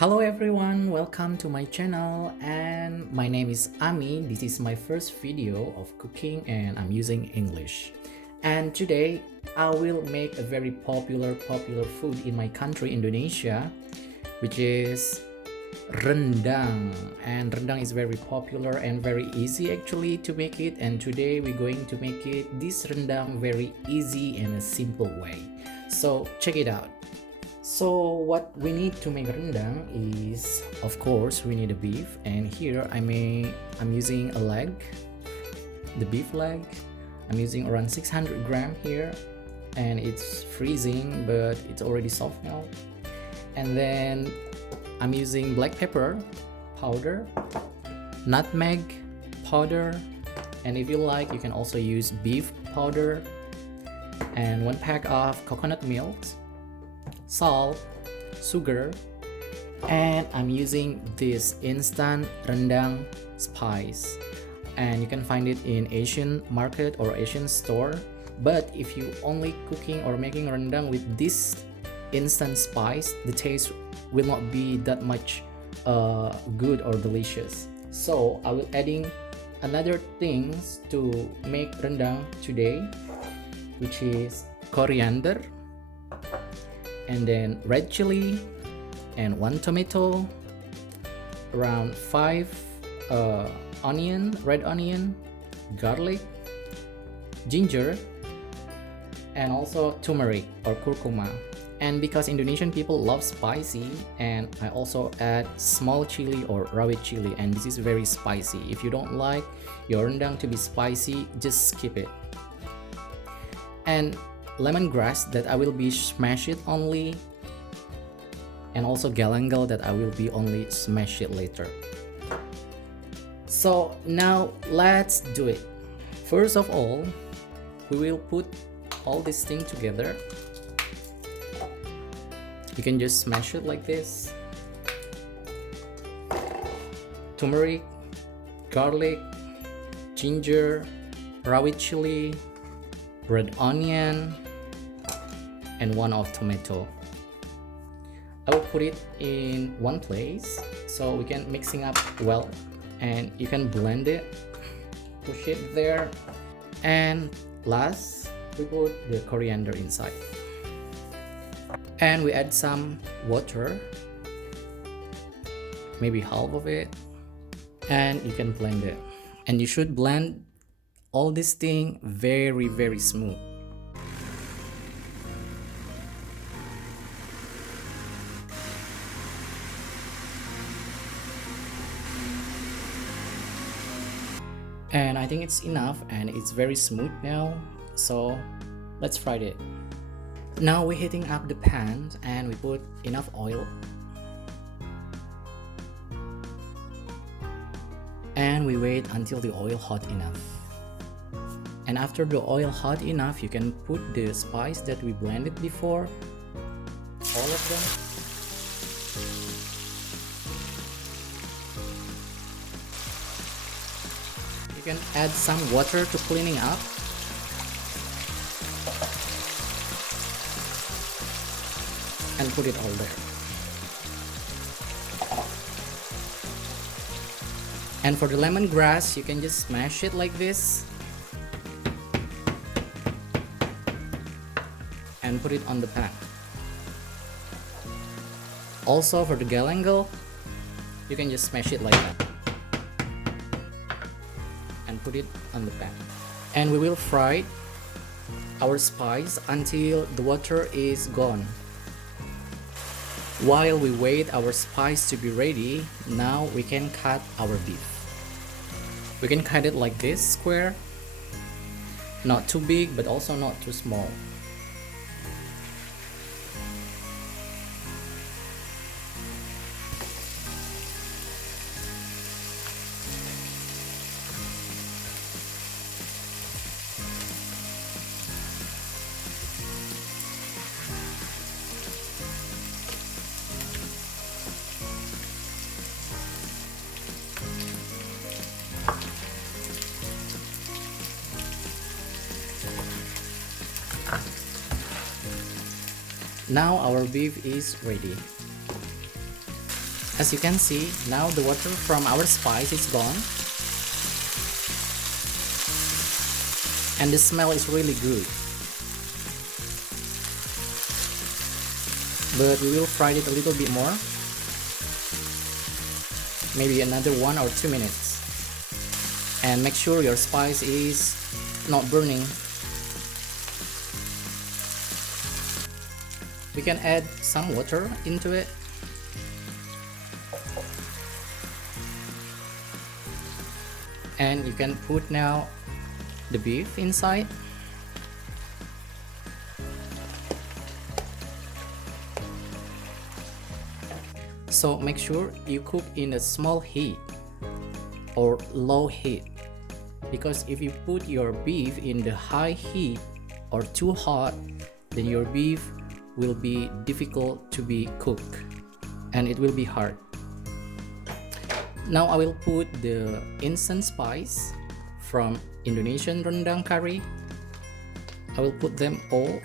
Hello everyone, welcome to my channel and my name is Ami. This is my first video of cooking and I'm using English. And today I will make a very popular food in my country Indonesia, which is rendang. And rendang is very popular and very easy actually to make it, and today we're going to make this rendang very easy and a simple way. So check it out. So what we need to make rendang is, of course, we need a beef, and here I'm using a leg, the beef leg. I'm using around 600 gram here, and it's freezing but it's already soft now. And then I'm using black pepper powder, nutmeg powder, and if you like you can also use beef powder, and 1 pack of coconut milk, salt, sugar, and I'm using this instant rendang spice, and you can find it in Asian market or Asian store. But if you only cooking or making rendang with this instant spice, the taste will not be that much good or delicious. So I will adding another things to make rendang today, which is coriander, and then red chili, and 1 tomato, around 5 red onion, garlic, ginger, and also turmeric or curcuma. And because Indonesian people love spicy, and I also add small chili or rawit chili, and this is very spicy. If you don't like your rendang to be spicy, just skip it. And lemongrass that I will be smash it only, and also galangal that I will be only smash it later. So now let's do it. First of all, we will put all this thing together. You can just smash it like this. Turmeric, garlic, ginger, rawit chili, red onion, and 1 of tomato. I will put it in one place so we can mixing up well, and you can blend it, push it there, and last we put the coriander inside, and we add some water, maybe half of it, and you can blend it, and you should blend all this thing very smooth. And I think it's enough, and it's very smooth now, so let's fry it. Now we're heating up the pan and we put enough oil, and we wait until the oil hot enough. And after the oil hot enough, you can put the spice that we blended before, all of them. You can add some water to cleaning up, and put it all there. And for the lemongrass, you can just smash it like this and put it on the pan. Also for the galangal, you can just smash it like that and put it on the pan. And we will fry our spice until the water is gone. While we wait our spice to be ready, now we can cut our beef. We can cut it like this, square, not too big but also not too small. Now our beef is ready. As you can see, now the water from our spice is gone. And the smell is really good. But we will fry it a little bit more. Maybe another 1 or 2 minutes. And make sure your spice is not burning. We can add some water into it. And you can put now the beef inside. So make sure you cook in a small heat or low heat, because if you put your beef in the high heat or too hot, then your beef will be difficult to be cooked and it will be hard. Now I will put the instant spice from Indonesian rendang curry. I will put them all.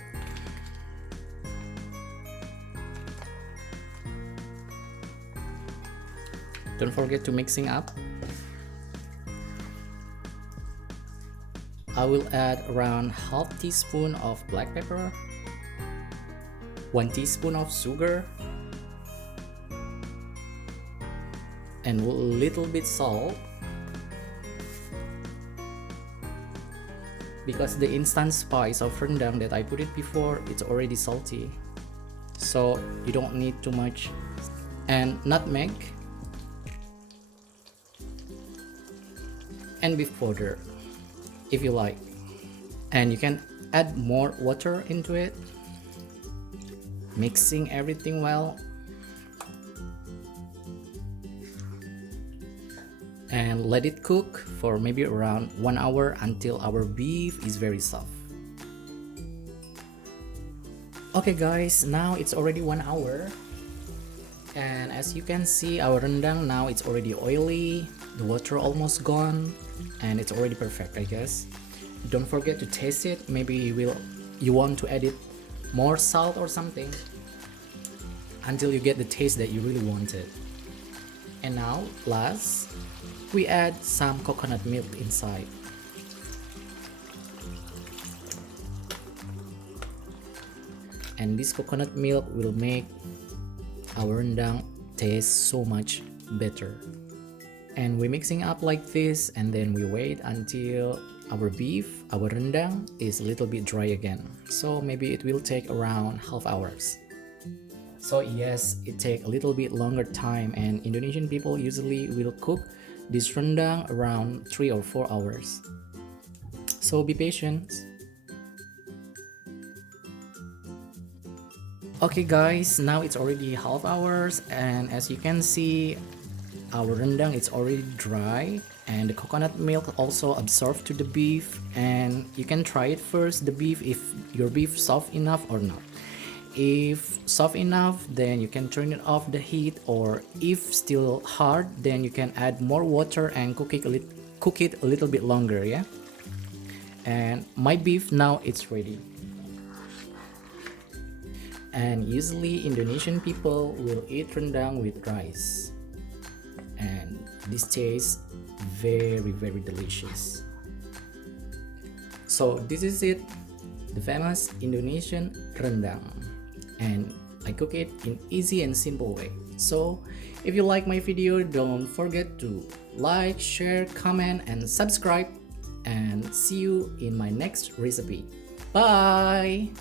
Don't forget to mixing up. I will add around half teaspoon of black pepper, 1 teaspoon of sugar, and a little bit salt, because the instant spice of rendang that I put it before, it's already salty, so you don't need too much. And nutmeg and beef powder if you like, and you can add more water into it, mixing everything well, and let it cook for maybe around 1 hour until our beef is very soft. Okay guys, now it's already 1 hour, and as you can see, our rendang now it's already oily, the water almost gone, and it's already perfect, I guess. Don't forget to taste it. Maybe you want to add it more salt or something until you get the taste that you really wanted. And now last, we add some coconut milk inside. And this coconut milk will make our rendang taste so much better. And we're mixing up like this, and then we wait until our beef, our rendang, is a little bit dry again. So maybe it will take around half hours. So yes, it take a little bit longer time, and Indonesian people usually will cook this rendang around 3 or 4 hours. So be patient. Okay guys, now it's already half hours, and as you can see, our rendang is already dry, and the coconut milk also absorbed to the beef. And you can try it first, the beef, if your beef soft enough or not. If soft enough, then you can turn it off the heat, or if still hard, then you can add more water and cook it a little bit longer. Yeah, and my beef now it's ready. And usually Indonesian people will eat rendang with rice, and this tastes very delicious. So this is it, the famous Indonesian rendang, and I cook it in easy and simple way. So if you like my video, don't forget to like, share, comment and subscribe, and see you in my next recipe. Bye.